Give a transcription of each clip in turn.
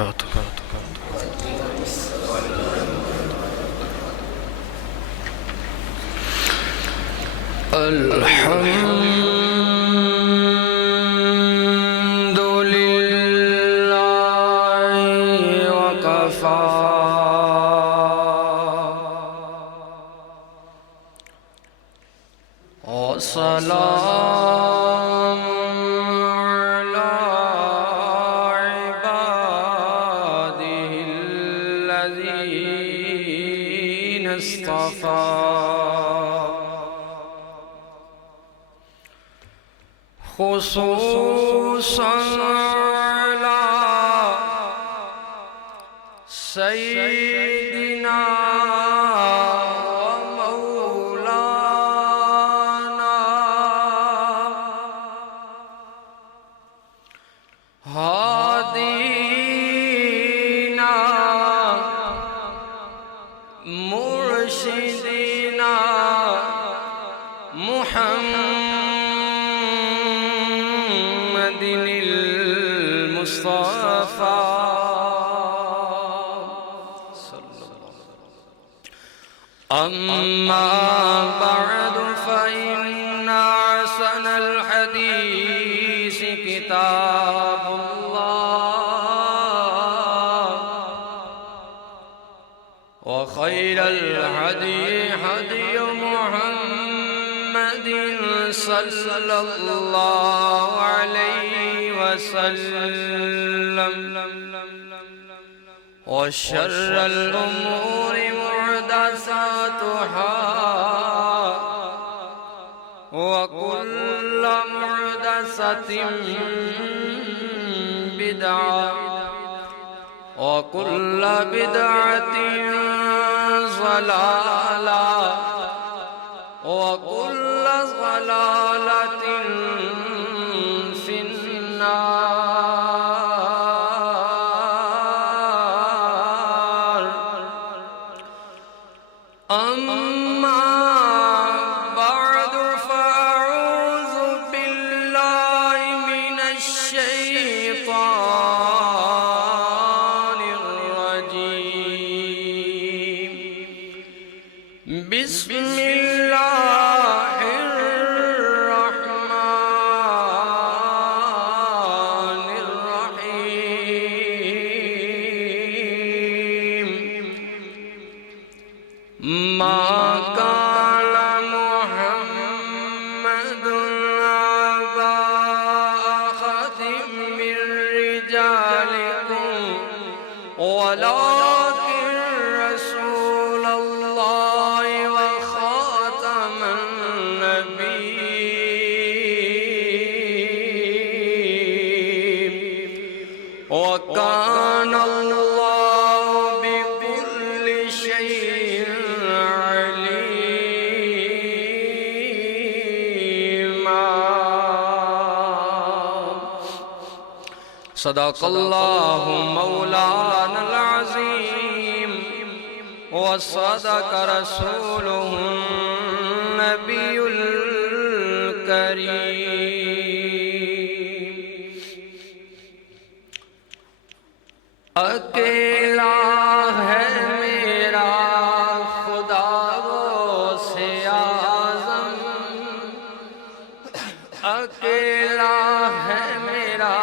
وبرکاتہ. الحمد لله وكفى وسلام على عباده الذين اصطفى خصوصا على سيدنا ومولانا هادينا مرشدنا محمد المصطفى أما بعد فإن أحسن الحديث كتاب الله وخير الهدي هدي محمد صلى الله عليه وسلم وشر الأمور محدثاتها وكل محدثة بدعة وكل بدعة ضلالة وكل ضلالة في النار. أما بعد فأعوذ بالله من الشيطان الرجيم. بسم الله الرحمن الرحيم. ما كان محمد أبا أحد من رجالكم ولكن رسول الله وخاتم النبيين وكان الله بكل شيء عليما. صدق الله مولانا العظيم وصدق رسوله النبي الكريم. اکیلا ہے میرا خدا غوث اعظم، اکیلا ہے میرا،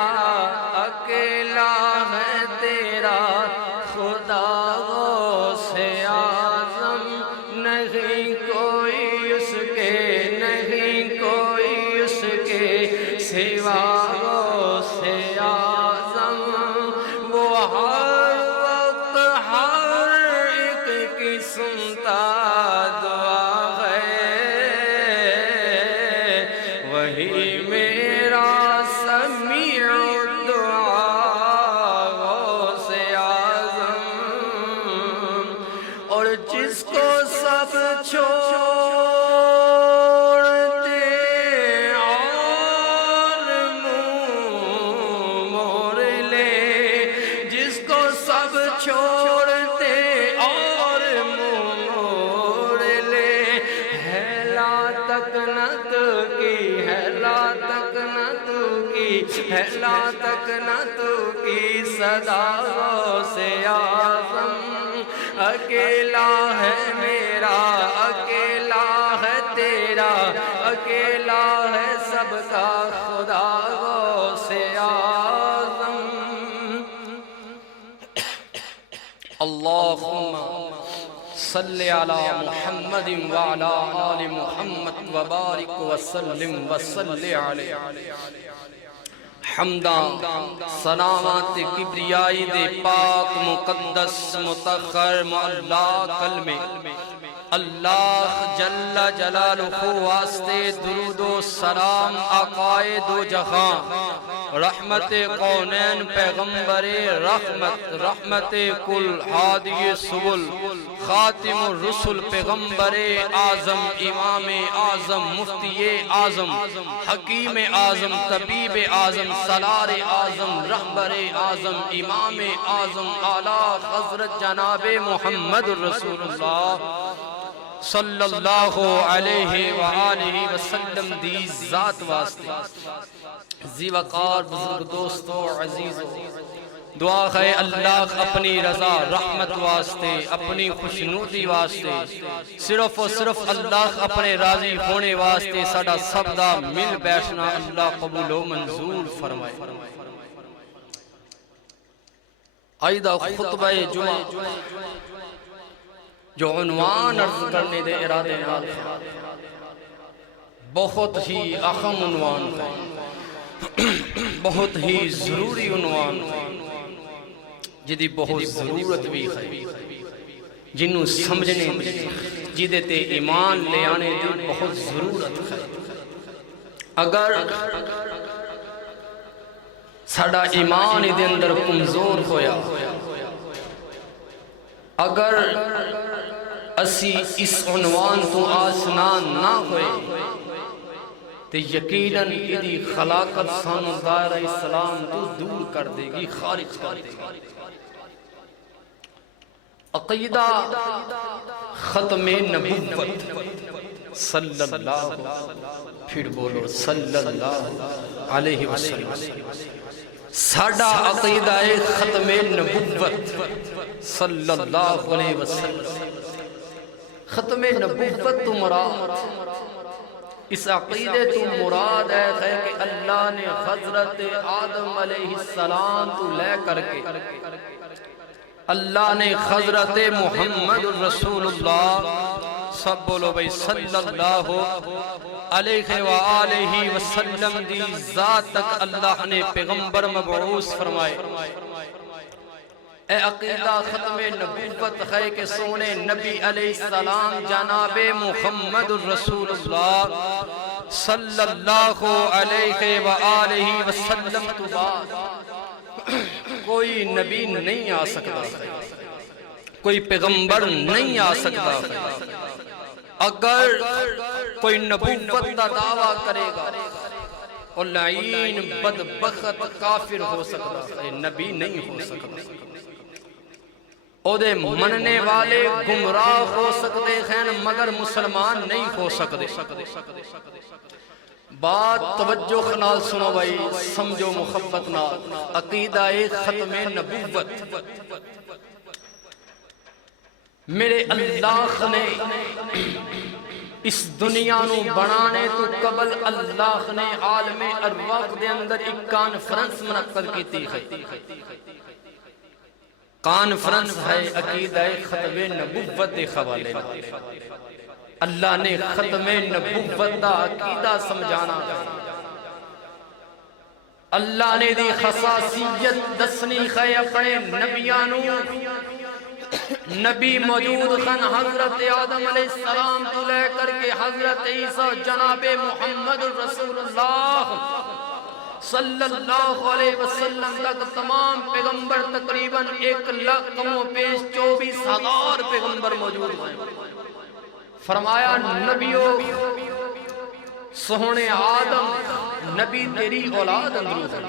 اکیلا ہے تیرا خدا غوث اعظم. نہیں کوئی اس کے، نہیں کوئی اس کے سوا غوث اعظم. وہ ہر وقت ہر ایک کی سنتا دعا ہے، وہی میرا سمیع الدعا غوث اعظم. اور جس کو سب چھوڑتے اور منہ موڑ لے، جس کو سب چھوڑتے اور منہ موڑ لے، ہے لا تکنت کی، ہے لا تکنت کی ہے لا تک نہ تو کی صدا سے اعظم اکیلا ہے میرا اکیلا ہے تیرا اکیلا ہے سب کا خدا سے اعظم اللہم صلی علی محمد وعلی آل محمد وبارک وسلم وصلی علیہ حمدان سلامات کبریائی دے پاک مقدس متخر معلا کلمے اللہ جل جلالہ واسطے درود و سلام آقائے دو جہاں رحمت کونین پیغمبر رحمت رحمت کل ہادی سبل خاتم الرسل پیغمبر اعظم امام اعظم مفتی اعظم حکیم اعظم طبیب اعظم سالار اعظم رہبر اعظم امام اعظم اعلیٰ حضرت جناب محمد رسول اللہ صلی اللہ علیہ وآلہ وسلم دی ذات واسطے زی وقار بزرگ دوستو عزیزو دعا ہے اللہ اپنی رضا رحمت واسطے اپنی خوشنودی واسطے صرف و صرف اللہ اپنے راضی ہونے واسطے ساڑا سب دا مل بیٹھنا اللہ قبول و منظور فرمائے آئیدہ خطبہ جمعہ جو عنوان عرض کرنے دے ارادے نال بہت ہی اہم عنوان ہے بہت ہی ضروری عنوان ہے جدی بہت ضرورت بھی ہے جنہوں سمجھنے جدے تے ایمان لے آنے دی بہت ضرورت ہے اگر ساڑا ایمان دے اندر کمزور ہویا اگر اسی اس عنوان تو آسنان نہ ہوئے تو یقیناً ایدی خلاقت سانو دائرہ اسلام تو دور کر دے گی خارج کر دے گی عقیدہ ختم نبوت صلی اللہ پھر بولو صلی اللہ علیہ وسلم ساڑا عقیدہ ختم نبوت صلی اللہ علیہ وسلم ختم نبوت تو مراد اس عقیدے تو مراد ہے کہ اللہ نے حضرت آدم علیہ السلام تو لے کر کے اللہ نے حضرت محمد رسول اللہ سب بولو بھئی صلی اللہ علیہ وآلہ وسلم دی ذات تک اللہ نے پیغمبر مبعوث فرمائے اے عقیدہ ختم نبوت ہے کہ سونے نبی علیہ السلام جناب محمد رسول اللہ صلی اللہ علیہ وآلہ وسلم تو بعد کوئی نبی نہیں آ سکتا کوئی پیغمبر نہیں آ سکتا اگر کوئی نبوت کا دعویٰ کرے گا اور لعین بدبخت کافر ہو سکتا ہے نبی نہیں ہو سکتا دے مننے والے گمراہ ہو سکتے ہیں مگر مسلمان نہیں ہو سکتے بات توجہ خنال سنو بھائی سمجھو محبت نال عقیدہ ختم نبوت میرے اللہ نے اس دنیا نو بنانے تو قبل اللہ نے عالم ارواح دے اندر ایک کانفرنس منعقد کیتی ہے کانفرنس ہے عقیدہ ختم نبوت دے حوالے اللہ نے ختم نبوت دا عقیدہ سمجھانا اللہ نے دی خصاصیت دسنی ہے اپنے نبیانوں نبی موجود خن حضرت آدم علیہ السلام تو لے کر کے حضرت عیسیٰ جناب محمد رسول اللہ صلی اللہ علیہ وسلم تک تمام پیغمبر تقریباً 1,24,000 پیغمبر موجود ہیں فرمایا نبیوں سہونے آدم نبی تیری اولاد اندرو ہے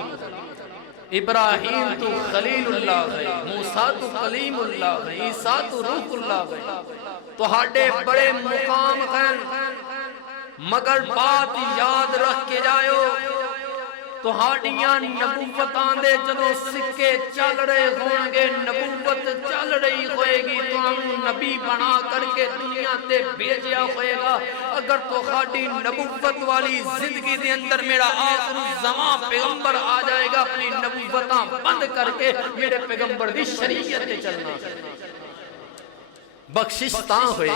ابراہیم تو خلیل اللہ ہے موسیٰ تو کلیم اللہ ہے عیسیٰ تو روح اللہ ہے تو ہاڑے بڑے مقام ہیں مگر بات یاد رکھ کے جائیو تہاڈیاں نبوتاں دے جدوں سکے چل رہے ہون گے، نبوت چل رہی ہوئے گی، تانوں نبی بنا کر کے دنیا تے بھیجیا ہوئے گا۔ اگر تہاڈی نبوت والی زندگی دے اندر میرا آخر الزمان پیغمبر آ جائے گا، اپنی نبوتاں بند کر کے میرے پیغمبر دی شریعت تے چلنا، بخشش تاں ہوئے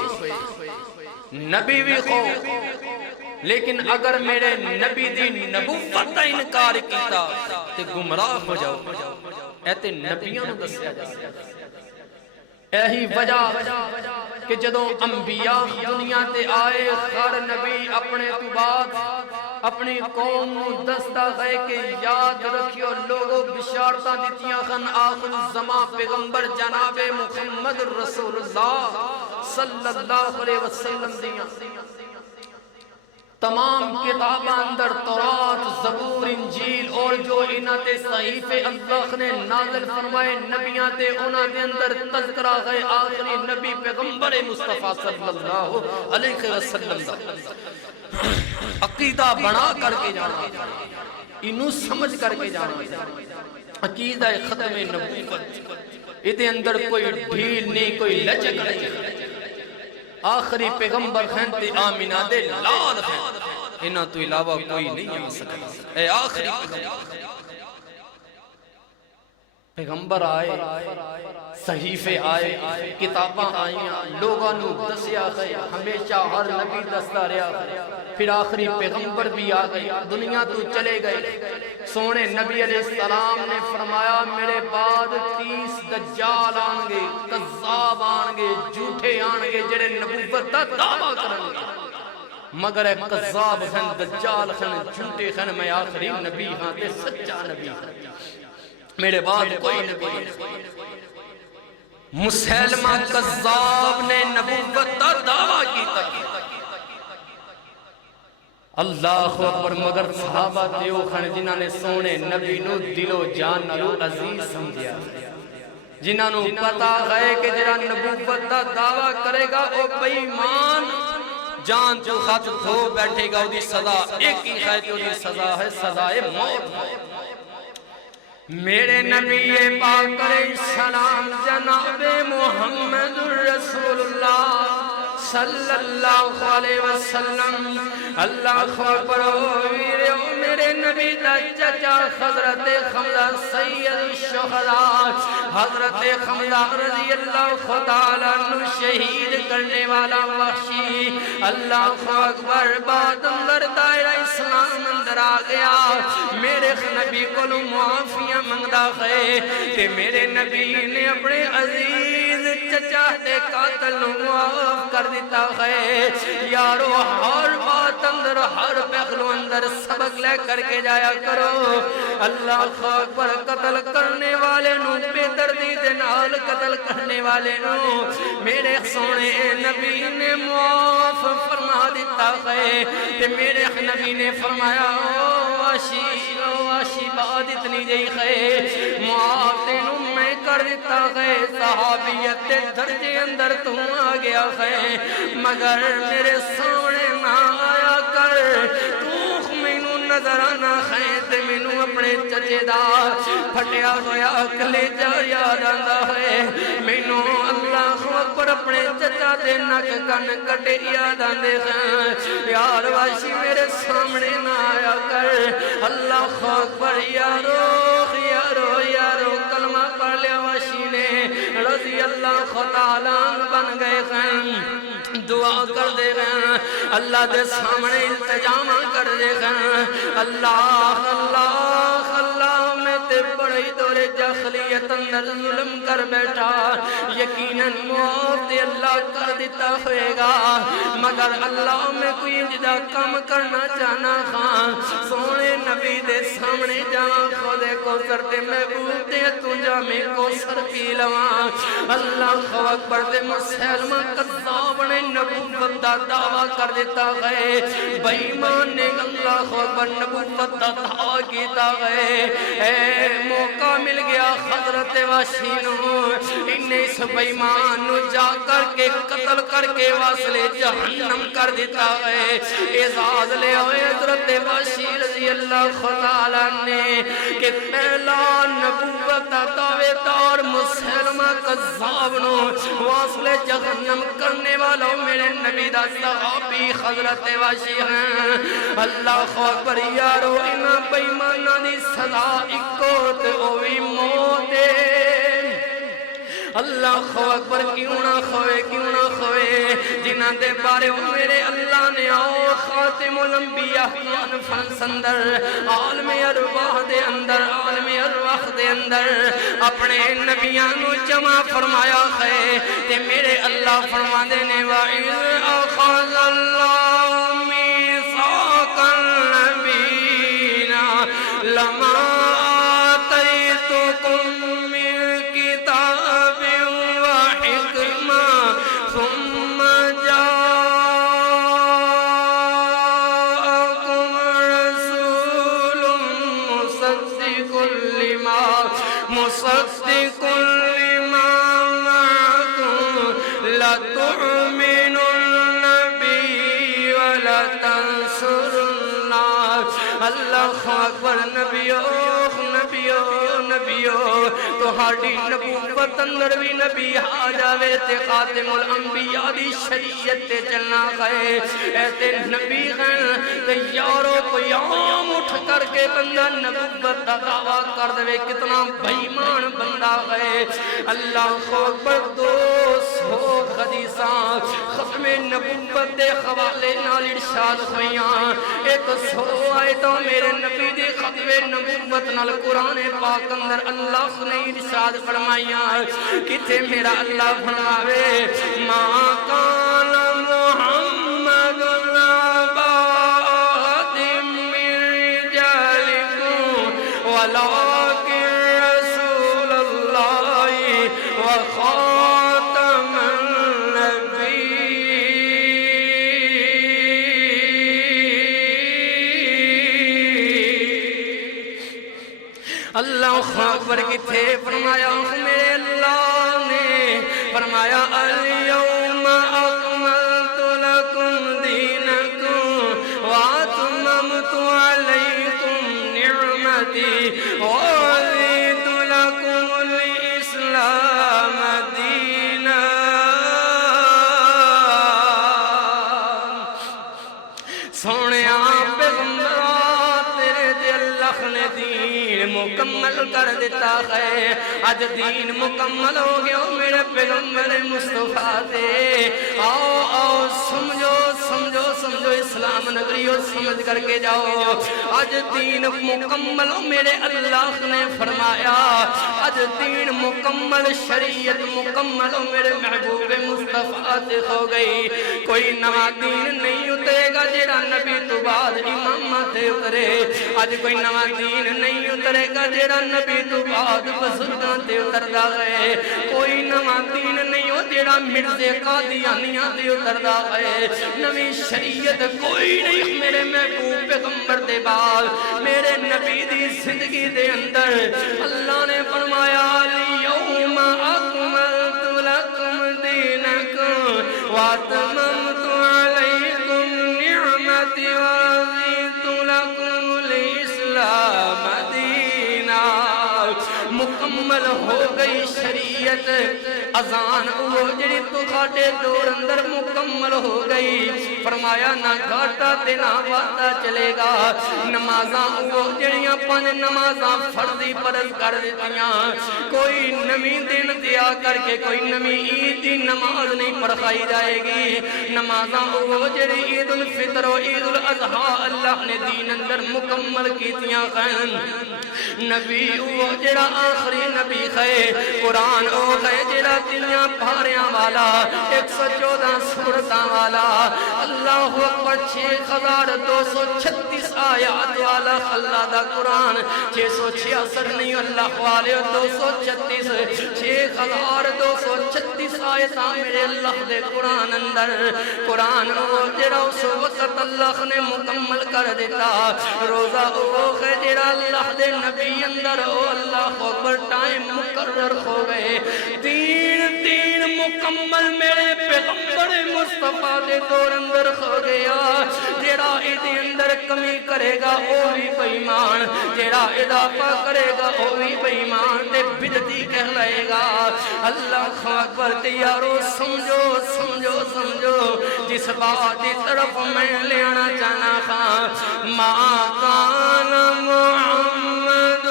نبی بھی ہو، لیکن اگر میرے نبی دی نبوت دا انکار کیتا تے گمراہ ہو جاؤ۔ ایتے نبیوں نے دسیا جائے، یہی وجہ کہ جدوں انبیاء دنیا تے آئے، ہر نبی اپنے تو بعد اپنی قوم نو دستا ہے کہ یاد رکھیو لوگوں بشارتاں دیتیاں خن آخر الزمان پیغمبر جناب محمد رسول اللہ صلی اللہ علیہ وسلم دیاں تمام کتاباں اندر تورات، زبور، انجیل اور جو انہاں تے صحیفے اللہ نے نازل فرمائے نبیاں تے انہاں دے اندر تذکرہ ہے آخری نبی پیغمبر مصطفیٰ صلی اللہ علیہ وسلم دا عقیدہ بنا کر کے جانا، انہوں سمجھ کر کے جانا، عقیدہ ختم نبوت، ادھے اندر کوئی ڈھیل نہیں، کوئی لچک نہیں، آخری پیغمبر ہیں تے آمینہ دے لال ہیں، انہاں تو علاوہ کوئی نہیں آ سکتا، اے آخری پیغمبر آئے، صحیفے آئے، کتاباں آئیاں، لوگاں نو دسیا گئے، ہمیشہ ہر نبی دستا رہا ہے، پھر آخری پیغمبر بھی آ گئے، دنیا تو چلے گئے، سونے نبی علیہ السلام نے فرمایا میرے بعد 30 دجال آنگے، قذاب آنگے، جھوٹے آنگے، جڑے نبوت دا دعویٰ کرنگے، مگر ایک قذاب ہیں، دجال ہیں، جھوٹے ہیں، میں آخری نبی ہاں تے سچا نبی ہاں، میرے بعد کوئی نبی نہیں۔ مسلمہ قذاب نے نبوت دا دعویٰ کیتا، اللہ اکبر، مگر صحابہ دیو کھن جنہاں نے سونے نبی نو دل و جان نالو عزیز سمجھیا، جنہاں نو پتا ہے کہ جنہاں نبوت دا دعویٰ کرے گا او بے ایمان، جان تو خط دھو بیٹھے گا، وہ دی سزا ایک ہی ہے، جو دی سزا ہے سزائے موت۔ میرے نبی پاک علیہ السلام جناب محمد رسول اللہ صلی اللہ علیہ وسلم، اللہ اکبر، میرے نبی دا چچا حضرت حمزہ سید الشہداء، حضرت حمزہ رضی اللہ تعالیٰ عنہ شہید کرنے والا وحشی، اللہ اکبر، بعد اندر دائرہ اسلام اندر آ گیا، میرے نبی کو معافیاں منگدا ہے کہ میرے نبی نے اپنے عزیز چچا دے قاتل معاف کر دیتا ہے۔ یارو ہر بات اندر، ہر پہلو اندر سبق لے کر کے جایا کرو، اللہ اکبر، قتل کرنے والے نو بے دردی دے نال قتل کرنے والے نو میرے سونے نبی نے معاف فرما دیتا ہے، کہ میرے نبی نے فرمایا واشی بات اتنی جئی ہے، معاف تینوں میں کر دیتا ہے، صحابیت دے درجے اندر تو آ گیا ہے، مگر میرے سامنے نہ آیا کر، تو مینوں نظر آنا ہے تے مینوں اپنے چچے دا پھٹیا ہویا کلیجہ یاد آندا ہے، مینوں اللہ اکبر اپنے چچا دے نک کن کٹے یاد آندے ہیں، یار واشی میرے سامنے نہ آیا کر، اللہ اکبر، یارو یارو یارو، کلمہ پڑھ لیا واشی نے، رضی اللہ تعالیٰ بن گئے ہیں، دعا کر دے گئے، اللہ دے سامنے التجام کر دے گئے، اللہ اللہ اللہ، میں تے بڑی دور جاہلیت اندر ظلم کر بیٹھا، یقیناً معاف تے اللہ کر دیتا ہوئے گا، مگر اللہ میں کوئی جدا کم کرنا چاہنا خان، سونے نبی دے سامنے جاں خودے کو سرتے محبوب دے تو جامع کو سر پی لواں، اللہ اکبر دے مسلمہ قذاب نے نبوت دا دعویٰ کر دیتا ہے، بے ایمان نے اللہ اکبر نبوت دا دعویٰ کیتا ہے، اے موقع مل گیا حضرت واشی نو، انہیں اس بے ایمان نو جا کر کے قتل کر کے واصل جہنم کر دیتا ہے، اعزاز لے آئے حضرت واشی رضی رضی اللہ تعالیٰ نے کہ پہلا نبوت دعوے دار مسلمہ کذاب نو واصل جہنم کرنے والا میرے نبی دا صحابی حضرت وحشی ہیں. اللہ اکبر یارو انہاں بے ایماناں دی سزا اکو تے اوہی موت ہے. اللہ اکبر کیوں نہ کھوئے جنہ دے بارے میرے اللہ نے آؤ خاتم الانبیاء کانفرنس اندر عالم ارواح دے اندر اپنے نبیانو جمع فرمایا ہے تے میرے اللہ فرما دینے وَإِذْ أَخَذَ اللَّهُ مِيثَاقَ النَّبِيِّينَ لَمَا آتَيْتُكُم مِّن كِتَابٍ وَحِكْمَةٍ ثُمَّ جَاءَكُمْ رَسُولٌ مُصَدِّقٌ لِمَا مَعَكُمْ لَتُؤْمِنُنَّ بِهِ وَلَتَنصُرُنَّهُ. اللہ اکبر نبیو تہاڈی نبوت اندر بھی نبی آ جاوے تے خاتم الانبیاء دی شریعت تے چلنا ہے. ایتے نبی ہیں تے یارو قیام اٹھ کر کے بندہ نبوت دا دعویٰ کر دے کتنا بے ایمان بندہ ہے. اللہ اکبر 200 حدیثاں ختم نبوت دے حوالے نال ارشاد ہوئیاں. 100 آیتاں میرے نبی دی ختم نبوت نال قرآن پاک اندر اللہ نے ارشاد فرمائیاں. کتے میرا اللہ فرماوے ما کان محمد ابا احد من رجالکم ولکن رسول اللہ وخاتم اللہ اکبر کتھے فرمایا میرے اللہ نے فرمایا الیوم اکملت لکم دینکم واتممت علیکم نعمتی ورضیت لکم الاسلام دینا. سونیا پیغمبرہ تیرے دے اللہ نے دین مکمل کر دیتا ہے. آج دین مکمل ہو گیا میرے پیغمبر مصطفیٰ دے. آؤ سمجھو اسلام نگریو سمجھ کر کے جاؤ. آج دین مکمل ہو میرے اللہ نے فرمایا. آج دین مکمل شریعت مکمل ہو میرے محبوب مصطفیٰ دے ہو گئی. کوئی نوا دین نہیں اترے گا جیڑا نبی تو بعد امامت اترے. آج کوئی نوا دین نہیں اترے گا جیڑا نبی تو بعد بزرگاں تے اتردا ہے. کوئی نواں دین نہیں ہو جیڑا مرزے قادیانیاں تے اتردا ہے. نویں شریعت کوئی نہیں میرے محبوب پیغمبر دے بعد میرے نبی دی زندگی دے اندر. اللہ نے فرمایا الیوم اکملت لکم دینکم واتممت علیکم نعمتی ورضیت لکم الاسلام دینا. مکمل ہو گئی شریعت. اذان وہ جڑی تہاڈے دور اندر مکمل ہو گئی. فرمایا نہ گھاٹا تے نہ واٹا چلے گا. نمازاں وہ جڑیاں 5 نمازاں فرضی فرض کر دتیاں. کوئی نویں دن دیا کر کے کوئی نویں عید دی نماز نہیں پڑھائی جائے گی. نمازاں وہ جڑی عید الفطر و عید الاضحیٰ اللہ نے دین اندر مکمل کیتیاں ہیں. نبی وہ جڑا آخری نبی ہے. قرآن او ہے جڑا تیاں پاریاں والا 114 سورتاں والا. اللہ اکبر 6236 آیات والا اللہ دا قرآن. 666 نہیں اللہ والے 236 6236 آیتاں میرے اللہ دے قرآن اندر. قرآن او جڑا اس وقت اللہ نے مکمل کر دیتا. روزہ او ہے جڑا اللہ دے نبی اندر او اللہ اکبر ٹائم مقرر ہو گئے. دین مکمل میرے پیغمبر مصطفیٰ دے دور اندر کھو گیا جیڑا ایدے اندر کمی کرے گا وہ بھی بے ایمان جیڑا اضافہ کرے گا وہ بھی بے ایمان تے بدعتی کہلائے گا اللہ اکبر تیارو سمجھو سمجھو سمجھو جس بات کی طرف میں لینا چاہنا تھا ما کان محمد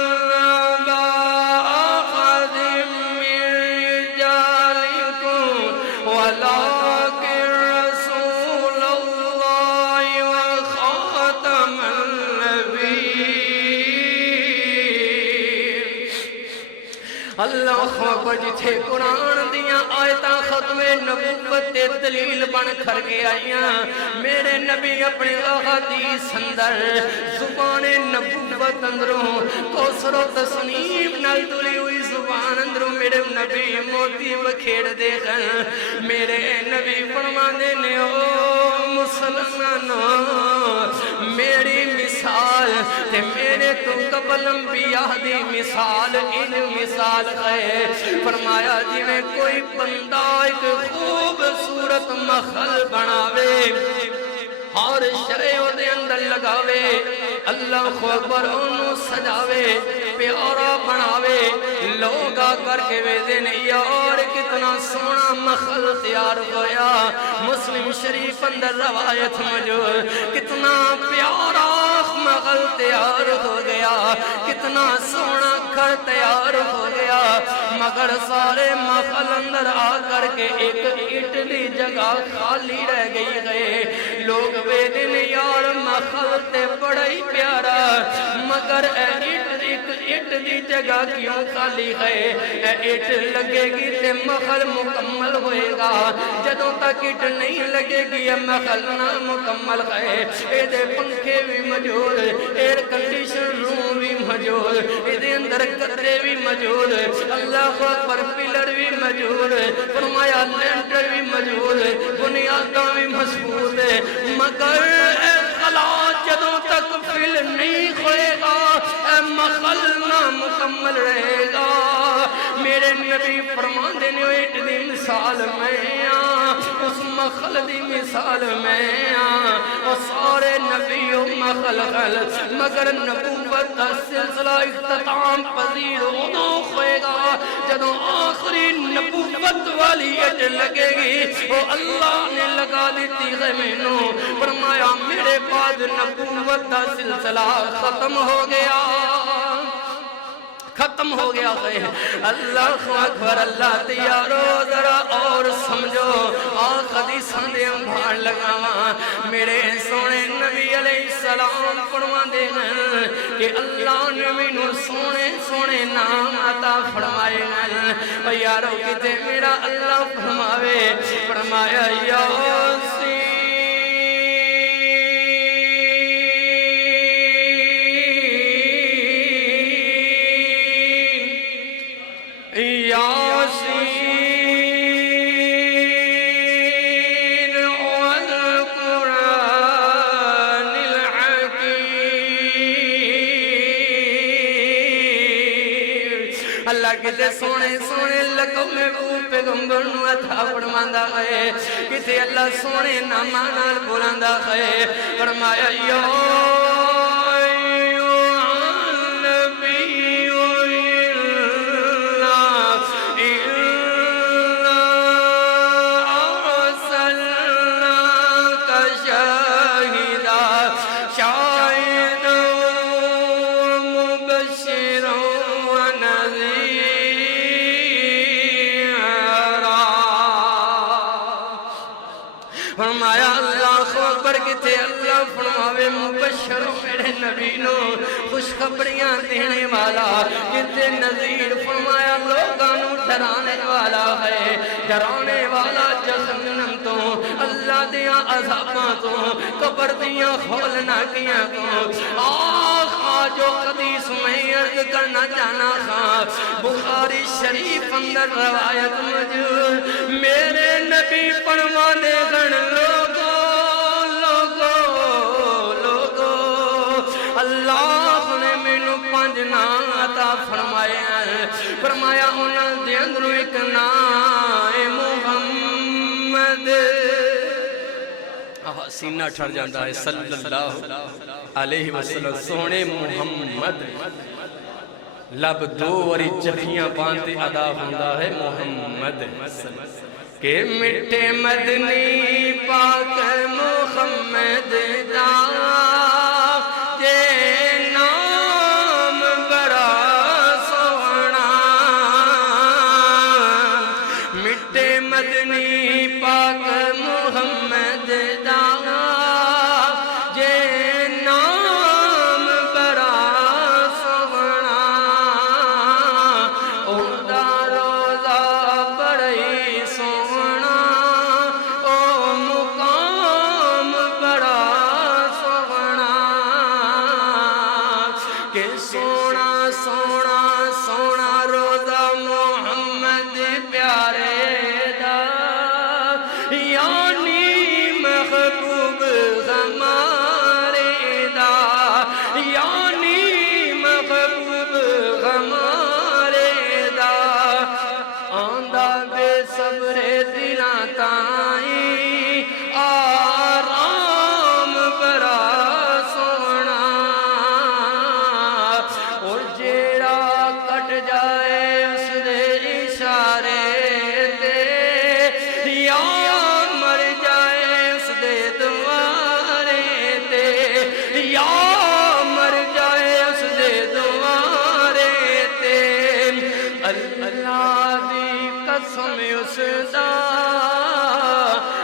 اللہ اکبر جتھے قرآن دیاں آیتاں ختم نبوت تے دلیل بن کر کے آئیاں میرے نبی اپنے احادیث اندر زبان نبوت اندروں کوثر و تسنیم نال تلی ہوئی زبان اندروں میرے نبی موتی بکھیڑ دے کر میرے نبی فرماندے نے او مسلمانوں میری مثال تے میرے تو قبل انبیاء دی مثال ان مثال ہے فرمایا جی میں کوئی بندہ ایک خوبصورت مخل بناوے اور شریعوں دے اندر لگاوے اللہ اکبر انہوں سجاوے پیارا بناوے لوگا کر کے ویدے نہیں یار کتنا سونا مخل تیار ہویا مسلم شریف اندر روایت موجود کتنا پیارا مخل تیار ہو گیا کتنا سونا گھر تیار ہو گیا مگر سارے مخل اندر آ کر کے ایک اٹلی جگہ خالی رہ گئی گئے لوگ ویدن یار مخل تے بڑا ہی پیارا مگر ایک اٹ دی جگہ کیوں خالی ہے اٹ لگے گی تے مخل مکمل ہوئے گا جدوں تک اٹ نہیں لگے گی مخل نہ مکمل ہے اے دے پنکھے بھی موجود ایئر کنڈیشن روم بھی موجود اے اندر قطرے بھی موجود اللہ اکبر پلر بھی موجود فرمایا لینٹر بھی موجود بنیاداں بھی مضبوط ہے مگر اے خلا جدوں تک فل نہیں ہوئے گا اے مخل نہ مکمل رہے گا میرے نبی فرماندے نے ایک دی مثال میں اس مخل دی مثال میں اور سارے نبیوں مخل غلط مگر نبوت کا سلسلہ اختتام پذیر ادو ہوئے گا جدوں آخری نبوت والی اٹ لگے گی وہ اللہ نے لگا دیتی ہے مینوں فرمایا میرے بعد نبوت کا سلسلہ ختم ہو گیا ختم ہو گیا ہے اللہ اکبر اللہ تیارو ذرا اور سمجھو آخ حدیثاں دے انبھار لگاواں میرے سونے نبی علیہ السلام فرما دے ہیں کہ اللہ نے مینوں سونے سونے نام عطا فرمائے ہیں یارو کتے میرا اللہ فرماوے فرمایا یاسین اللہ کتے سونے سونے لکھوں میں وہ پیغمبر نو عطا فرماندا ہے کتے اللہ سونے نامہ نال بولاندا ہے فرمایا یا فرمایا اللہ اکبر کتے اللہ فرماوے مبشر میرے نبی نو خوشخبریاں دینے والا کتے نذیر فرمایا لوگانو ڈرانے والا ہے ڈرانے والا جہنم تو اللہ دیاں عذاباں تو قبر دیاں کھولنا کیاں تو آخا جو حدیث میں عرض کرنا جانا تھا بخاری شریف اندر روایت موجود میرے نبی فرمانے گن اللہ نے مینوں 5 نام عطا فرمائے ہیں فرمایا انہاں دے اندروں ایک نام محمد سینہ ٹھر جاندہ ہے صلی اللہ علیہ وسلم سونے محمد لب دو وری جفیاں باندھے ادا ہوندہ ہے محمد کہ مٹھے مدنی پاک محمد دا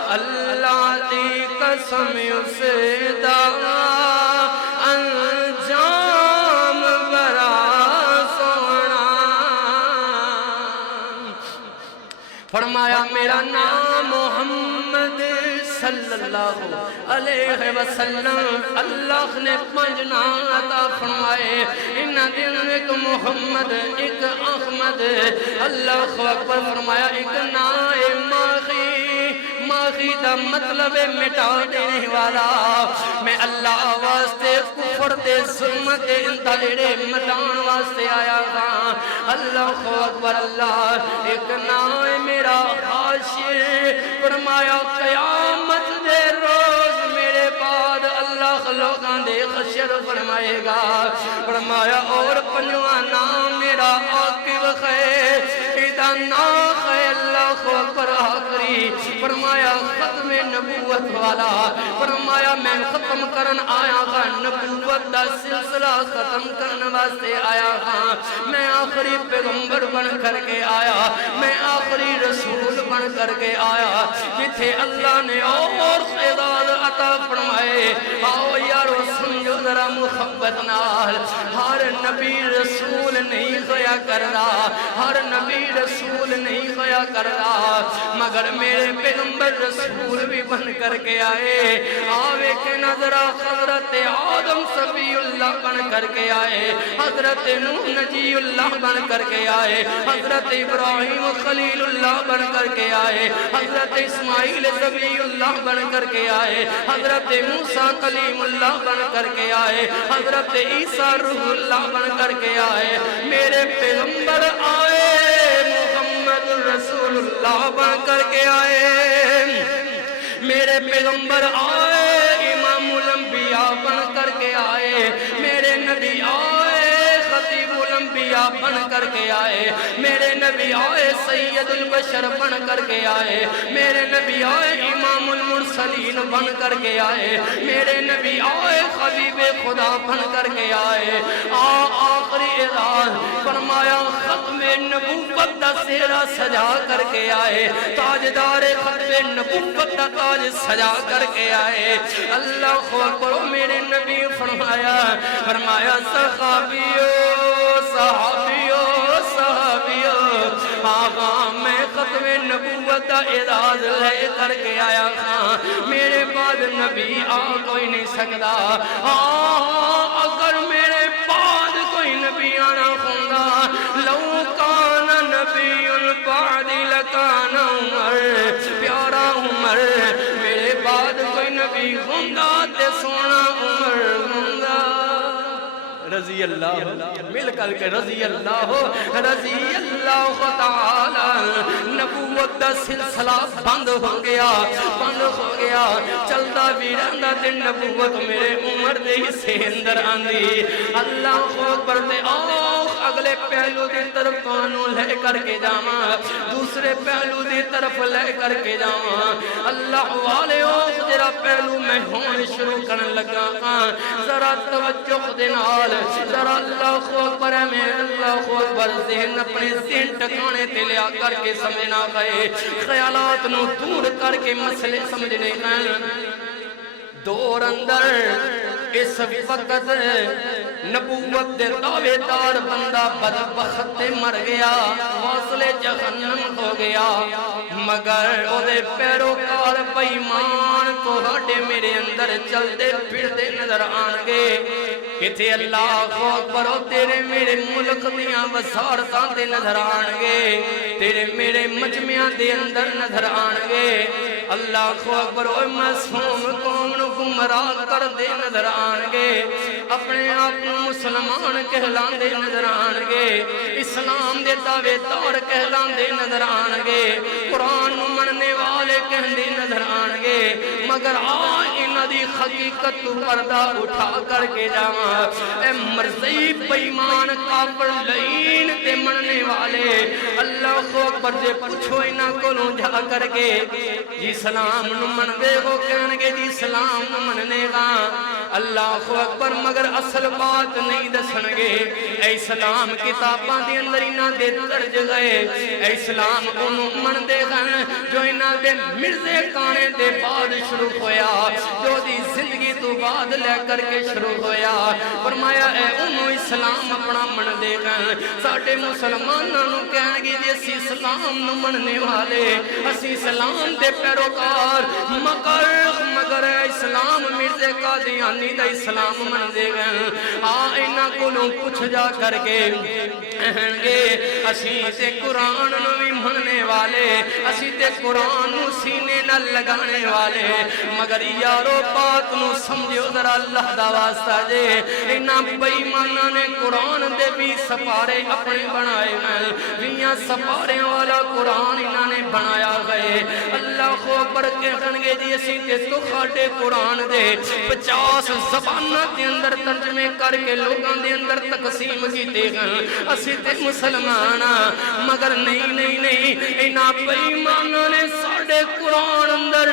اللہ دی قسم اس دا انجام بڑا سونا فرمایا میرا نام محمد صلی اللہ علیہ وسلم اللہ نے 5 نام عطا فرمائے انہ دن ایک محمد ایک احمد اللہ اکبر فرمایا ایک نام ماخی دا مطلب مٹا دینے والا میں اللہ واسطے کفر دے ظلمت دے اندھیرے مٹان واسطے آیا گا اللہ اکبر اللہ ایک نام میرا حاشر فرمایا قیامت دے روز میرے بعد اللہ لوگاں دے خشر فرمائے گا فرمایا اور 5واں نام میرا عاقب خیر ایدہ نام خیر اللہ اکبر آخری فرمایا ختم نبوت والا فرمایا میں ختم کرن آیا گا نبوت دا سلسلہ ختم کرن واسطے آیا گا میں آخری پیغمبر بن کر کے آیا میں آخری رسول بن کر کے آیا جتھے اللہ نے اور خیداد عطا فرمائے آؤ یارو سنجو ذرا محبت نال ہر نبی رسول نہیں گیا کرنا ہر نبی رسول نہیں گیا کرنا مگر میرے پیغمبر رسول بھی بن کر کے آئے آوے کے نظرہ حضرت آدم صفی اللہ بن کر کے آئے حضرت نوح نجی اللہ بن کر کے آئے حضرت ابراہیم خلیل اللہ بن کر کے آئے حضرت اسماعیل صفی اللہ بن کر کے آئے حضرت موسیٰ کلیم اللہ بن کر کے آئے حضرت عیسیٰ روح اللہ بن کر کے آئے میرے پیغمبر آئے محمد رسول اللہ بن کر کے آئے میرے پیغمبر آئے امام الانبیاء بن کر کے آئے میرے نبی آئے خطیب الانبیاء بن کر کے آئے میرے نبی آئے سید البشر بن کر کے آئے میرے نبی آئے امام المرسلین بن کر کے آئے میرے نبی آئے حبیب خدا بن کر کے آئے آخری اعزاز فرمایا ختم نبوت دا سہرا سجا کر کے آئے تاجدار ختم نبوت دا تاج سجا کر کے آئے اللہ اکبر میرے نبی فرمایا صحابیو آقا میں ختم نبوت دا اعزاز لے کر کے آیا خان میرے بعد نبی آ کوئی نہیں سکتا اگر میرے بعد کوئی نبی آنا ہوندہ لو کان نبی بعد لکان عمر پیارا عمر میرے بعد کوئی نبی ہوندہ تے سونا عمر ہوندہ رضی اللہ مل کر کے رضی اللہ تعالی نبوت دا سلسلہ بند ہو گیا چلدا بھی رہندا تے نبوت میرے عمر دے حصے اندر آندی اللہ اکبر تے اگلے پہلو دی طرف کانوں لے کر کے جاواں دوسرے پہلو دی طرف لے کر کے جاواں اللہ والے جڑا پہلو میں ہون شروع کرن لگا ذرا توجہ دے نال ذرا اللہ اکبر میں اللہ اکبر ذہن اپنے ذہن ٹکانے تے لیا کر کے سمجھنا گئے خیالات نو دور کر کے مسئلے سمجھنے گئے دور اندر اس وقت نبوت دے دعوے دار بندہ بدبخت مر گیا واصل جہنم ہو گیا مگر او دے پیروکار بے ایمان تہاڈے میرے اندر چلدے پھردے نظر آن گے کتے اللہ اکبر تیرے میرے ملک دیاں وزارتاں تے نظر آن گے تیرے میرے مجمعاں دے اندر نظر آن گے اللہ اکبر اوے معصوم قوم نو گمراہ کر دے نظر آن گے اپنے آپ مسلمان کہلاندے نظر آن گے اسلام دے دعوے دار کہلاندے نظر آن گے قرآن نو مننے والے کہندے نظر آن گے مگر انہاں دی حقیقت تو پردہ اٹھا کر کے جاواں اے مرضی بے ایمان کافر لعین تے مننے والے اللہ اکبر جے پوچھو انہاں کولوں جا کر کے جی اسلام نو من دے ہو کہن گے جی اسلام نو مننے گا اللہ اکبر مگر اصل بات نہیں دسن گے اے اسلام کتاباں دے اندر انہاں دے درج گئے اے اسلام انہوں من دے گا جو انہاں دے مرزے کانے دے بعد شروع ہویا جو دی زندگی تو بعد لے کر کے شروع ہویا فرمایا اے انہوں اسلام اپنا من دے گا ساڑھے مسلمانوں نو کہن گے جی اسی اسلام نو مننے والے اسی اسلام دے پیروکار مگر اسلام مرزے قادیانی دا اسلام من دے گا انہاں کولوں پوچھ جا کر کے کہن گے اسی تے قرآن نو بھی مننے والے اسی تے قرآن نو سینے نہ لگانے والے مگر یارو بات نو سمجھو ذرا اللہ دا واسطہ جے انہاں بے ایماناں نے قرآن دے بھی سپارے اپنے بنائے ہیں ویاں سپارے والا قرآن انہاں نے بنایا گئے اللہ کو اکبر کہن گے جی اسی تے تہاڈے قرآن دے 50 زباناں دے اندر ترجمے کر کے لوگاں دے اندر تقسیم کیتے ہیں اسی تے مسلمان مگر نہیں انہاں بے ایماناں نے ساڈے قرآن اندر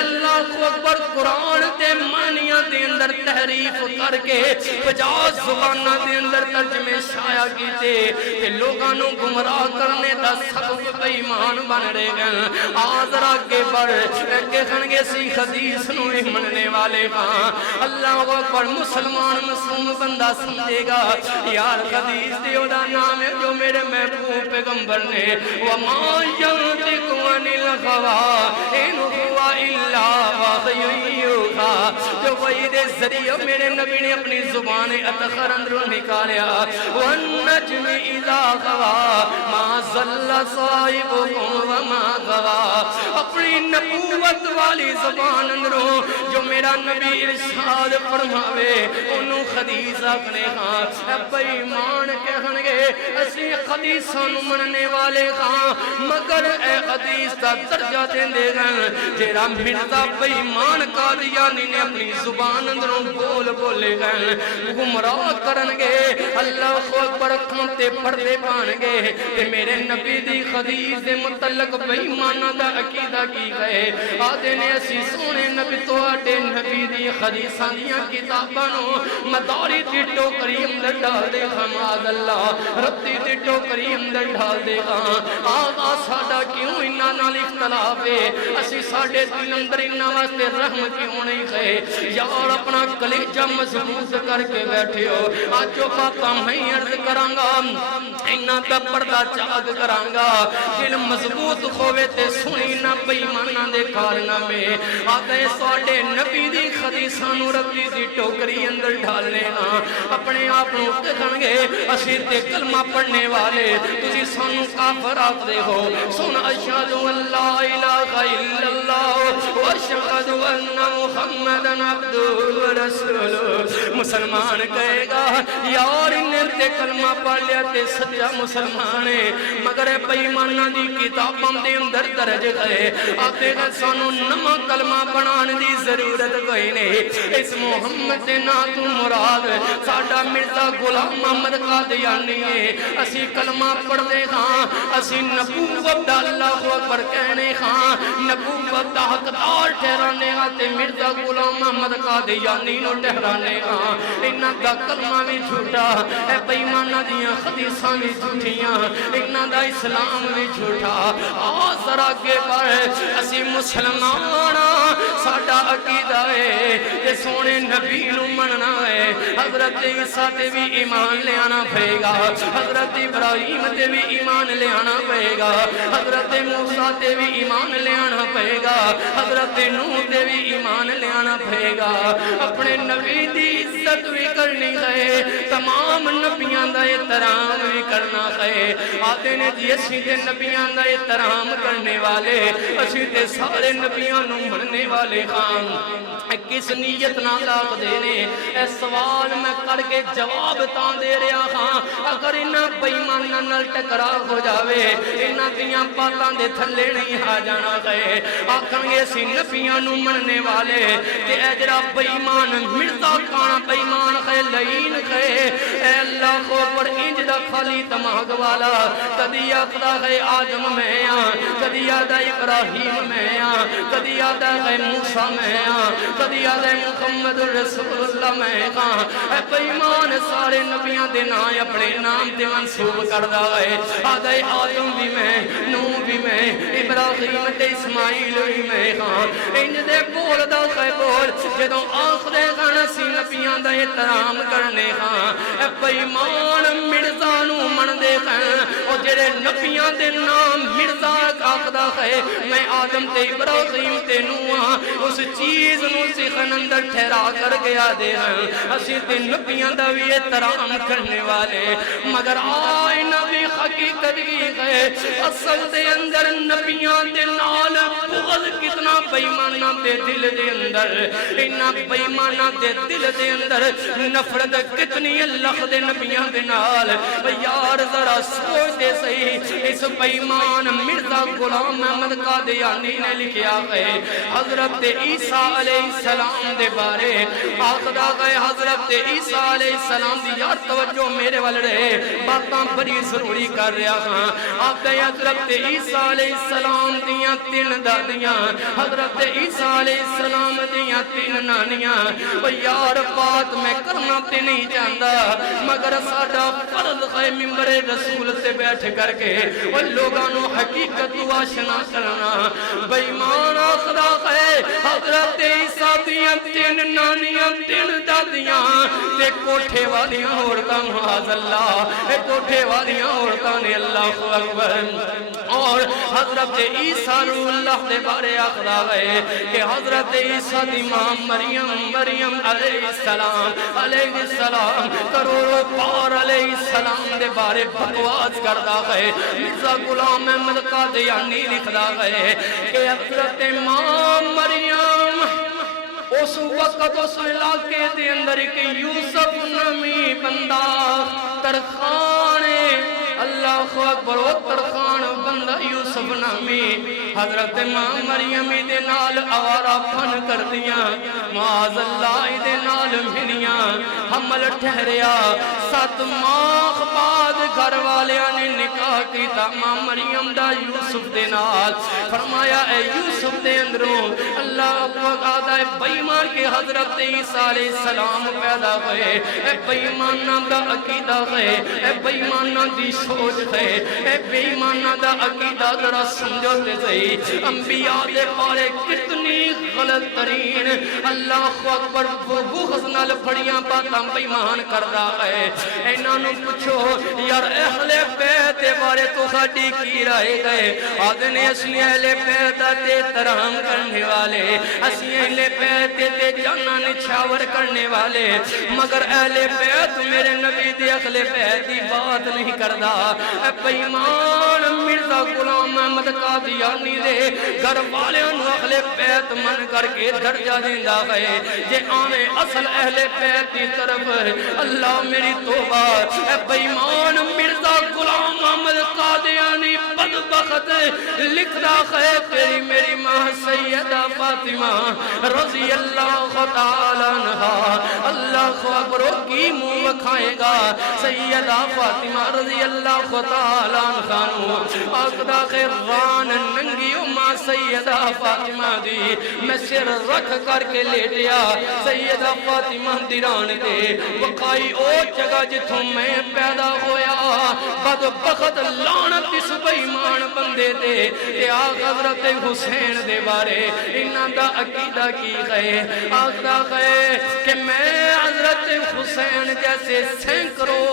اللہ کو اکبر قرآن دے معنیاں دے اندر تحریف کر کے 50 زباناں دے اندر ترجمے شائع کیتے تے لوگاں نو گمراہ کرنے دا سبب بے ایمان بن رہے ہیں آذرا کے بڑھ کہن گے سی حدیث نو مننے والے ہاں اللہ اکبر مسلمان معصوم بندہ سمجھے گا یار حدیث دیو دا نام ہے جو میرے محبوب پیغمبر نے وما ينطق عن الهوى ان هو الا وحی یوحی جو وحی دے ذریعے میرے نبی نے اپنی زبان اطہر اندروں نکالیا والنجم اذا غوا ما ضل صاحبكم وما غوا اپنی نبوت والی زبان اندروں جو میرا نبی ارشاد فرماوے انہوں حدیث اپنے ہاں بے ایمان کہن گے اسی حدیثاں نو مننے والے ہاں مگر اے حدیث دا درجہ دین دے گئے جیڑا مرزا بے ایمان قادیانی نے اپنی زبان اندروں بولے گئے گمراہ کرن گے اللہ کو اکبر کھانتے پردے پان گے کہ میرے نبی دی حدیث دے متعلق بے ایمانہ دا عقیدہ کی گئے آدھے نے اسی سونے نبی تو آٹے نبی دی حدیثاں دیاں کتابانوں مداری دی ٹوکری اندر ڈال دے حماد اللہ ربی دی ٹوکری اندر ڈال دے آغا ساڑا کیوں انہاں نال اختلاف ہے اسی ساڑے دل اندر انہاں واسطے رحم کیوں نہیں ہے یار اپنا کلیجہ مضبوط کر کے بیٹھے ہو آج جو باتاں میں عرض کرانگا انہاں دا پردہ چاگ کرانگا دل مضبوط ہوئے تے سنی نہ بے ایماناں دے کارنامے آگئے ساڑے نبی دی حدیثاں ربی دی ٹوکری اندر ڈالنے اپنے آپ نو کہن گے اسی تے کلمہ پڑھنے والے تجھے سانو کافر آپ دے ہو سن اشہد ان لا الہ الا اللہ واشهد ان محمدا عبدہ ورسولہ۔ مسلمان کہے گا یار انہیں تے کلمہ پڑھ لیا تے سچا مسلمان ہے، مگر بے ایماناں دی کتاباں دے اندر درج گئے آتے گا سانو نما کلمہ بنان دی ضرورت کوئی نہیں۔ اس محمد دے نا تو مراد ساڈا مرزا غلام محمد قادیانی ہے، اسی کلمہ پڑھ دے ہاں، اسی نبوت دا اللہ اکبر کہنے ہاں، نبوت دا حقدار ٹھہرانے ہاں تے مرزا غلام محمد قادیانی نو ٹھہرانے ہاں۔ انہاں دا کلمہ بھی جھوٹا اے بے ایماناں دیاں حدیثاں بھی جھوٹیاں، انہاں دا اسلام بھی جھوٹا۔ آ ذرا کے بڑھ اسی مسلمان ساڈا عقیدہ ہے کہ سونے نبی نو مننا ہے، حضرت عیسیٰ تے بھی ایمان لے آنا پڑے گا، حضرت ابراہیم تے بھی ایمان لے آنا پڑے گا، حضرت موسیٰ تے بھی ایمان لے آنا پڑے گا، حضرت نوح تے بھی ایمان لے آنا پڑے گا۔ اپنے نبی دی عزت بھی کرنی ہے، تمام نبیاں دا احترام بھی کرنا ہے۔ آتے نے جی اسی تے نبیاں دا احترام کرنے والے، اسی تے سارے نبیاں نو مننے والے خان کس نیت نہ لاغ دینے اے سوال میں کر کے جواب تاں دے رہا ہاں۔ اگر انہاں بے ایماناں نال ٹکراؤ ہو جاوے انہاں دیاں باتاں دے تھلے نہیں آ جانا ہے، آکھن گے اسی نبیاں نو مننے والے تے اے جڑا بے ایمان مرزا کانا بے ایمان ہے لعین ہے، اے اللہ کو پر انج دا خالی دماغ والا کدی آخدا ہے آدم میں آں، کدی آدھا ابراہیم میں آں، کدی آدھا ہے موسیٰ میں آں، کدی آدھے محمد رسول اللہ میں کہاں۔ اے بے ایمان سارے نبیاں دے نام اپنے نام دے منسوب کردہ ہے، آدھے آدم بھی میں، نوح بھی میں، ابراہیم تے اسماعیل بھی میں کہاں۔ انج دے بول دا خے بول جدوں آخرے گانا سی نبیاں دا احترام کرنے کہاں۔ اے بے ایمان مرزا نو من دے کہاں، اور جڑے نبیاں دے نام مرزا آخدہ ہے میں آدم تے ابراہیم تے نوح اس چیز نو سیخن اندر ٹھہرا کر گیا دے ہیں، اسی تے نبیاں دا بھی احترام کرنے والے، مگر آئے نبی حقیقت بھی ہے اصل دے اندر نبیاں دے نال بغض کتنا بے ایماناں دے دل دے اندر، انہاں بے ایماناں دے دل دے اندر نفرت کتنی اللہ دے نبیاں دے نال۔ یار ذرا سوچ دے صحیح اس بے ایمان مرزا غلام محمد قادیانی نے لکھیا ہے حضرت عیسیٰ علیہ السلام دے بارے آخدہ گئے، حضرت عیسیٰ علیہ السلام دی یار توجہ میرے والڑے باتاں بڑی ضروری کر رہا ہاں۔ آپ دے حضرت عیسیٰ علیہ السلام دیاں تین دادیاں، حضرت عیسیٰ علیہ السلام دیاں تین نانیاں، وہ یار بات میں کرنا تے نہیں چاہتا مگر ساڑا فرض ہے ممبر رسول سے بیٹھ کر کے وہ لوگانوں حقیقت واشنا کرنا۔ بے ایمان آخدہ ہے حضرت عیسیٰ دیاں تین نانیاں تین دادیاں تے کوٹھے والیاں عورتاں معاذ اللہ، اے کوٹھے والیاں عورتاں نے اللہ اکبر۔ اور حضرت عیسیٰ روح اللہ دے بارے آخدہ ہے کہ حضرت عیسیٰ دی ماں مریم علیہ السلام کروڑوں پار علیہ السلام دے بارے بکواس کردہ ہے۔ مرزا غلام محمد قادیانی لکھدہ ہے کہ حضرت ماں مریم اس وقت اس علاقے دے اندر کہ یوسف نامی بندہ ترخانے اللہ اکبر و ترخان بندہ یوسف نامی حضرت ماں مریم دے نال آوارہ پھن کر دیاں، معاذ اللہ دے نال ملیاں، حمل ٹھہریا، 7 ماہ بعد گھر والیاں نے نکاح کیتا ماں مریم دا یوسف دے نال۔ فرمایا اے یوسف دے اندروں اللہ اکبر آدھا بے ایمان کے حضرت عیسیٰ علیہ السلام پیدا ہوئے، اے بے ایمانہ دا عقیدہ ہے، اے بے ایمانہ دی سوچ ہے، اے بے ایمانہ دا عقیدہ ذرا سمجھو تے صحیح۔ انبیاء دے بارے کتنی غلط ترین اللہ اکبر بغض نال بڑیاں باتاں بے ایمان کر رہا ہے۔ انہاں نوں پوچھو یار اہل بیت بارے تہاڈی کی رائے گئے؟ آدھنے اسی اہل بیت تے احترام کرنے والے، اسی اہل بیت تے جانا نچھاور کرنے والے، مگر اہل بیت میرے نبی دے اہل بیت دی بات نہیں کردا۔ اے بے ایمان مرزا غلام احمد قادیانی دے گھر والیاں نوں اہل بیت من کر کے درجہ دیندا ہے، جے آویں اصل اہل بیت دی طرف اللہ میری توبہ۔ اے بے ایمان مرزا غلام احمد قادیانی بدبخت لکھدا ہے تیری میری ماں سیدہ فاطمہ رضی اللہ تعالی عنہا، اللہ اکبر کی منہ وکھائے گا سیدہ فاطمہ رضی اللہ تعالی عنہا نو آخدا خیران ننگی ماں سیدہ فاطمہ دی میں سر رکھ کر کے لیٹیا سیدہ فاطمہ دیران دے وقائی او جگہ جتھوں میں پیدا ہویا بدبخت لعنت اس بے ایمان بندے دے تے حضرت حسین دے بارے انہاں دا عقیدہ کی گئے آخدا ہے کہ میں حضرت حسین جیسے سینکڑوں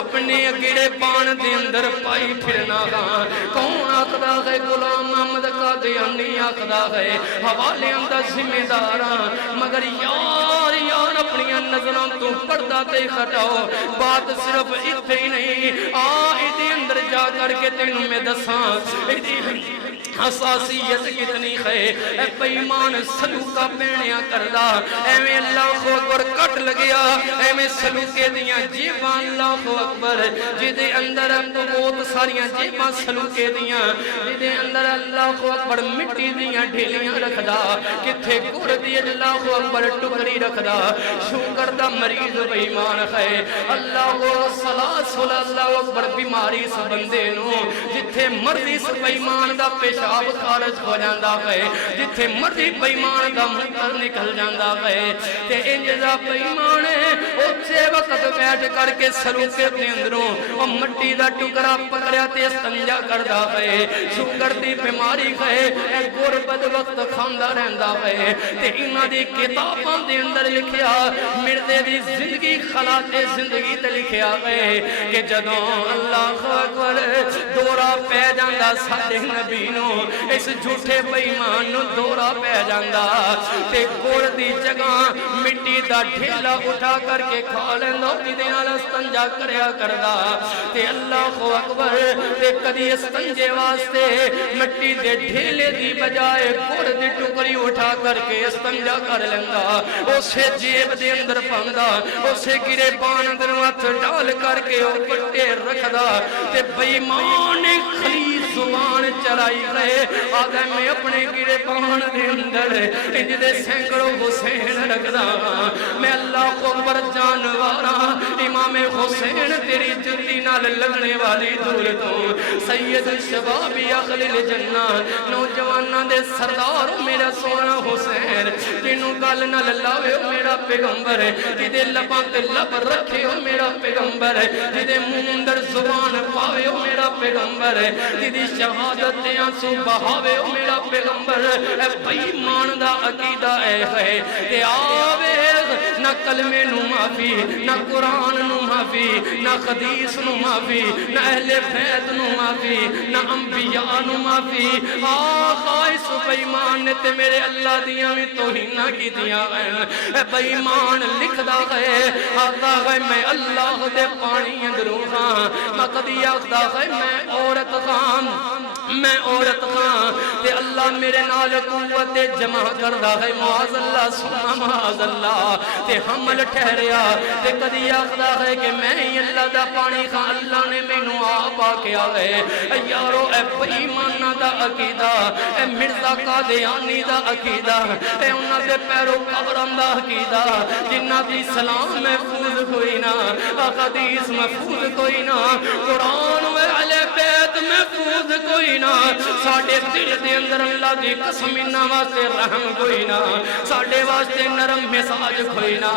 اپنے اگڑے بان دے اندر پائی پھرنا گا۔ کون آخدا ہے؟ غلام احمد قادیانی آخدا ہے حوالے اندر ذمہ داراں، مگر یار اپنی نظروں تو پردہ تے ہٹاؤ، بات صرف اتنے ہی نہیں ایدی اندر جا کر کے تینوں میں دساں حساسیت کتنی ہے۔ اے بے ایمان سلوکہ پینیا کردہ ایویں اللہ اکبر کٹ لگیا ایویں سلوکے دیاں جیباں اللہ اکبر جدے اندر بہت ساریاں جیباں سلوکے دیاں جدے اندر اللہ اکبر مٹی دیاں ڈھیلیاں رکھدا کتھے گڑ دی اللہ اکبر ٹکری رکھدا شوگر دا مریض بے ایمان ہے اللہ اللہ اکبر بیماری اس بندے نو جتھے مرضی اس بے ایمان دا پیشاب خارج ہو جاندہ ہے جتھے مرضی بے ایمان دا منتر نکل جاندہ ہے تے انجزہ بے ایمان ہے اچھے وقت بیٹھ کر کے سلوکے اپنے اندروں اور مٹی دا ٹکرا پکڑیا تے استنجا کردہ ہے شوگر دی بیماری ہے گور بد وقت کھاندہ رہندہ ہے تے انہاں دی کتاباں دے اندر لکھیا مردے دی زندگی خلاط زندگی تے لکھیا ہے کہ جدوں اللہ اکبر دورہ پہ جاندہ ساڈے نبی نو اس جھوٹے بے ایمان نو دورہ پہ جاندہ تے گوڑ دی جگہ مٹی دا ڈھیلا اٹھا کر کے کھا لیندو جدے نال استنجا کریا کردہ تے اللہ اکبر تے کدی استنجے واسطے مٹی دے ڈھیلے دی بجائے گوڑ دی ٹکری اٹھا کر کے استنجا کر لیندہ اسے جیب دے اندر پاندہ اسے گرے بان دروات ڈال کر کے پٹے رکھدا تے بے ایمان خلیص زبان چلائی گئے آدھے میں اپنے گرے بان دے اندر انج دے سینکڑوں حسین رکھدا میں اللہ کو اکبر جانوارا امام حسین تیری جلدی نال لگنے والی دور تو سید شبابی اخلی الجنہ نوجوانہ دے سردار میرا سونا حسین جنہوں گل نہ لاوے ہو میرا پیغمبر جدے لباں تے لب رکھے ہو میرا پیغمبر جدے مندر زبان پاوے ہو میرا پیغمبر جدی شہادت آنسو بہاوے ہو میرا پیغمبر اے بے ایمان دا عقیدہ اے ہے تے آوے نہ کلمے نو معافی نہ قرآن نو معافی نہ حدیث نو معافی نہ اہل بیت نو معافی نہ انبیاء نو معافی آخا اس بے ایمان نے تے میرے اللہ دیاں میں توہینہ کی دیاں اے بے ایمان لکھ دا گئے آتا گئے میں اللہ دے پانی اندروں خاں میں قدی آتا گئے میں عورت خاں میں عورت خاں تے اللہ میرے نال قوت جمع کردہ ہے معاذ اللہ سنہ معاذ اللہ تے حمل ٹھہریا تے کدی آخدہ ہے کہ میں ہی اللہ دا پانی خاں اللہ نے میں نو آپ آکے آگئے اے یارو اے بے ایمانہ دا عقیدہ اے مرزا قادیانی دا عقیدہ اے انہاں دے پیرو قبرم دا عقیدہ جنہ دی سلام محفوظ کوئی نا حدیث محفوظ کوئی نا قرآن و اہل بیت محفوظ کوئی نا ساڑھے دل دے اندر اللہ دی قسم انہاں واسطے رحم کوئی نا ساڑھے واسطے نرم مساج کوئی نا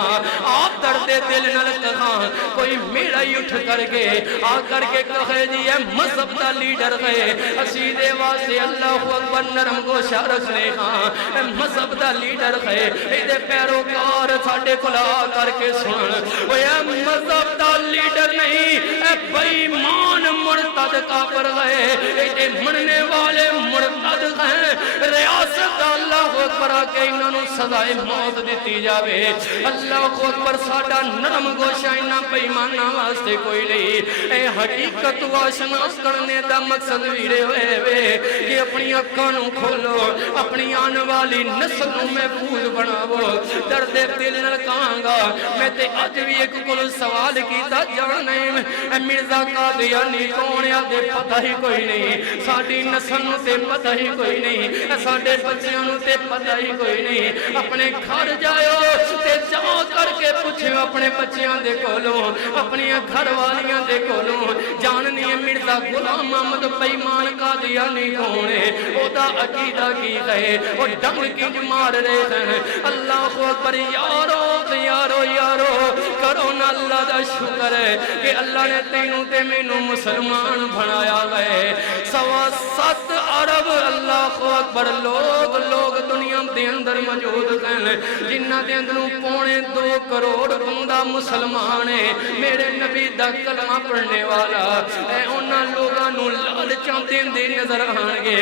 آپ درد دل نال کہاں کوئی میرا ہی اٹھ کر کے آ کر کے کہے جی اے مذہب دا لیڈر گئے اسی دے واسطے اللہ اکبر نرم گوشہ رکھنے ہاں اے مذہب دا لیڈر گئے اے پیروکار ساڑھے کھلا کر کے سن اے مذہب دا لیڈر نہیں اے بے ایمان مرتد کافر گئے اے مرنے والے مرتد گئے ریاست اللہ اکبر آکے انہوں سزائے موت دیتی جاوے اللہ اکبر ساڑھا نرم گوشہ انہاں بے ایمانہ واسطے کوئی نہیں اے حقیقت واشناس کرنے دا مقصد ویرے ہوئے وے کہ اپنی اکانوں کھولو اپنی آنے والی نسلوں میں پھول بناو درد دل نلکاں گا میں تے آج بھی ایک کل سوال کیتا جانے اے مرزا قادیانی کون یا دے پتہ ہی کوئی نہیں ساڑھی نسلوں تے پتہ ہی کوئی نہیں اے ساڑھے بچیاں تے پتہ ہی کوئی نہیں اپنے گھر جائیو تے جا کر کے پوچھو اپنے بچیاں دے کولوں اپنی گھر والیاں دے کولوں جاننی ہے مرزا غلام محمد پیمان قادیانی کون ہے او دا عقیدہ کی گئے وہ ڈنگ کی مار رہے ہیں اللہ اکبر یارو یارو یارو کرو نا اللہ دا شکر ہے کہ اللہ نے تینوں تے مینوں مسلمان بنایا گئے 7 عرب اللہ اکبر لوگ دنیا دے اندر موجود ہیں جنہ دے اندروں 2.25 کروڑ بندہ مسلمان ہے میرے نبی دا کلمہ پڑھنے والا اے انہاں لوگاں نوں لالچاں دیندے نظر آنگے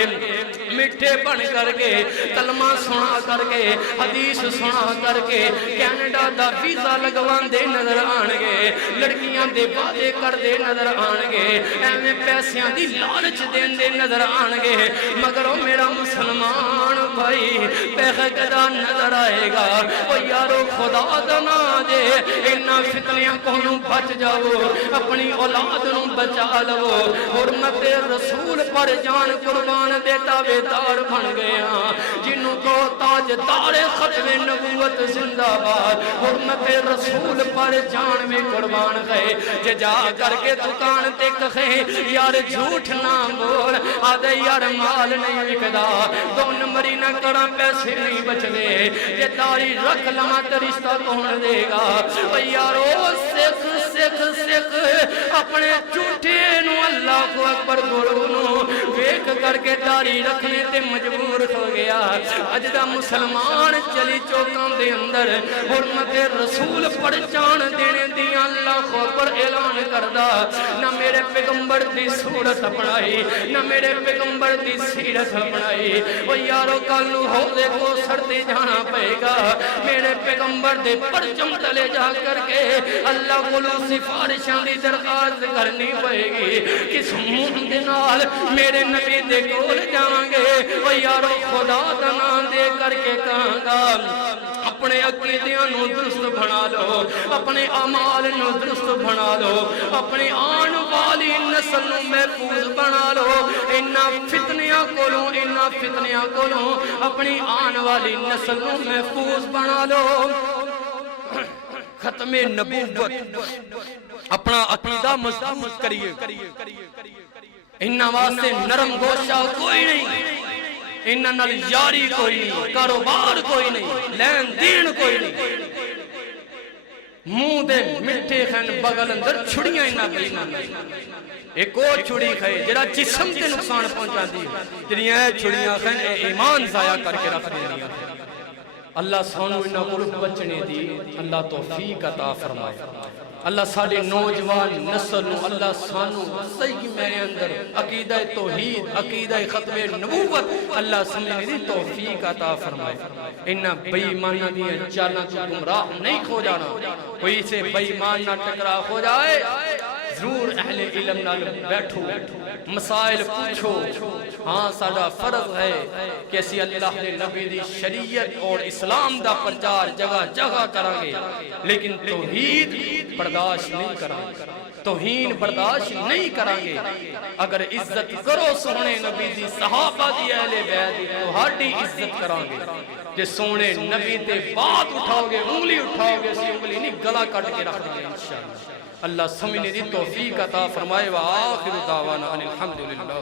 مٹھے بن کر کے کلمہ سنا کر کے حدیث سنا کر کے کینیڈا دا ویزا لگوان دے نظر آنگے لڑکیاں دے وعدے کر دے نظر آنگے ایمیں پیسیاں دی لالچ دین دے نظر آنگے مگر وہ میرا مسلمان بھائی بےغدا نظر آئے گا وہ یارو خدا دنا دے انہاں فتنیاں کو بچ جاؤ اپنی اولاد نوں بچا لو حرمت رسول پر جان قربان دیتا بیدار بن گئے ہاں جنہوں کو تاجدار ختم نبوت زندہ باد حرمت رسول پر جان میں قربان گئے جے جا کر کے دکان تے کہیں یار جھوٹ نہ بول آدھے یار مال نہیں وکدا 2 نمبری نہ کرا پیسے نہیں بچ گئے یہ داری رکھ لما رشتہ کون دے گا یارو سکھ اپنے جھوٹے نو اللہ کو اکبر گرو نو ویک کر کے داری رکھنے تے مجبور ہو گیا اجدہ مسلمان چلی چوکاں دے اندر حرمت رسول پر جان دینے دیا اللہ کو اکبر اعلان کردہ نہ میرے پیغمبر دی صورت اپنائی نہ میرے پیغمبر دی سیرت اپنائی وہ یارو کالو ہو دے کو سردی جانا پائے گا میرے پیغمبر دے پرچم تلے جا کر کے اللہ کو سفارشاں دی درخواست کرنی پائے گی کس منہ دنال میرے نبی دے کول جائیں گے وہ یارو خدا دا نام دے کر کے کہاں گا اپنے عقیدیاں نو درست بنا لو اپنے اعمال نو درست بنا لو اپنی آن والی نسل نو محفوظ بنا لو انہاں فتنیاں کولوں اپنی آن والی نسل نو محفوظ بنا لو ختم نبوت اپنا عقیدہ مضبوط کریے انہاں واسطے نرم گوشہ کوئی نہیں انہاں نال یاری کوئی نہیں کاروبار کوئی نہیں لین دین کوئی نہیں منہ دے مٹھے خین بغل اندر چھڑیاں انہاں بیمان ایک اور چھڑی کھائے جرا جسم تے نقصان پہنچا دی جنہیں چھڑیاں خین ایمان ضائع کر کے رکھ دیا اللہ سانو انہاں کو بچنے دی اللہ توفیق عطا فرمائے اللہ ساڑے نوجوان نسل نو اللہ سانو صحیح میرے اندر عقیدہ توحید عقیدہ ختم نبوت اللہ سمجھنے دی توفیق عطا فرمائے انہاں بے ایمانہ دیا چانا تو گمراہ نہیں کھو جانا کوئی سے بے ایمانہ ٹکرا ہو جائے ضرور اہل علم نال بیٹھو مسائل پوچھو ہاں ساڑا فرض ہے کہ اسی اللہ نے نبی دی شریعت اور اسلام دا پرچار جگہ جگہ کرانگے لیکن توحید برداشت نہیں کرانگے توہین برداشت نہیں کرانگے اگر عزت کرو سونے نبی دی صحابہ دی اہل بیت دی تو ہاڑی عزت کرانگے کہ سونے نبی تے بات اٹھاؤ گے انگلی اٹھاؤ گے اسی انگلی نہیں گلا کٹ کے رکھ دیں انشاءاللہ اللہ سمجھنے دی توفیق عطا فرمائے وآخر دعوانا ان الحمدللہ